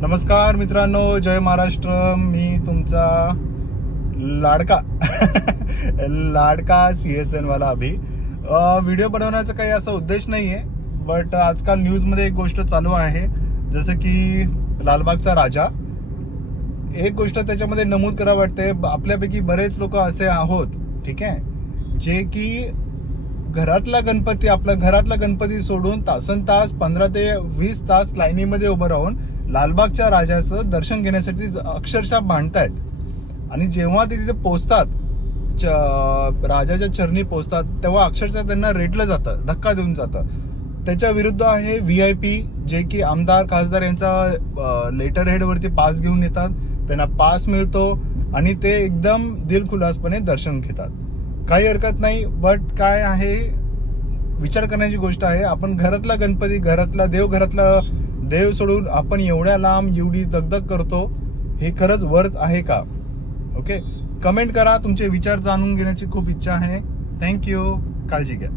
नमस्कार मित्रांनो, जय महाराष्ट्र. मी तुमचा लाडका लाडका CSN वाला अभि. व्हिडिओ बनवण्याचा काही असा उद्देश नाही आहे, बट आजकाल न्यूजमध्ये एक गोष्ट चालू आहे, जसं की लालबागचा राजा. एक गोष्ट त्याच्यामध्ये नमूद करावं वाटते, आपल्यापैकी बरेच लोक असे आहोत, ठीक आहे, जे की आपल्या घरातला गणपती सोडून तासन तास 15 ते 20 तास लाईनीमध्ये उभं राहून लालबागच्या राजाचं दर्शन घेण्यासाठी अक्षरशः भांडतायत. आणि जेव्हा ते तिथे पोहोचतात, राजाच्या चरणी पोहोचतात, तेव्हा अक्षरशः त्यांना रेटलं जातं, धक्का देऊन जातं. त्याच्या विरुद्ध आहे VIP, जे की आमदार खासदार यांचा लेटर हेडवरती पास घेऊन येतात, त्यांना पास मिळतो आणि ते एकदम दिलखुलासपणे दर्शन घेतात. काही हरकत नाही, बट काय आहे, विचार करण्याची गोष्ट आहे. आपण घरातला गणपती, घरातला देव सोडून आपण एवढ्या लांब एवढी दगदग करतो, हे खरंच वर्थ आहे का? ओके, कमेंट करा. तुमचे विचार जाणून घेण्याची खूप इच्छा आहे. थँक्यू. काळजी घ्या.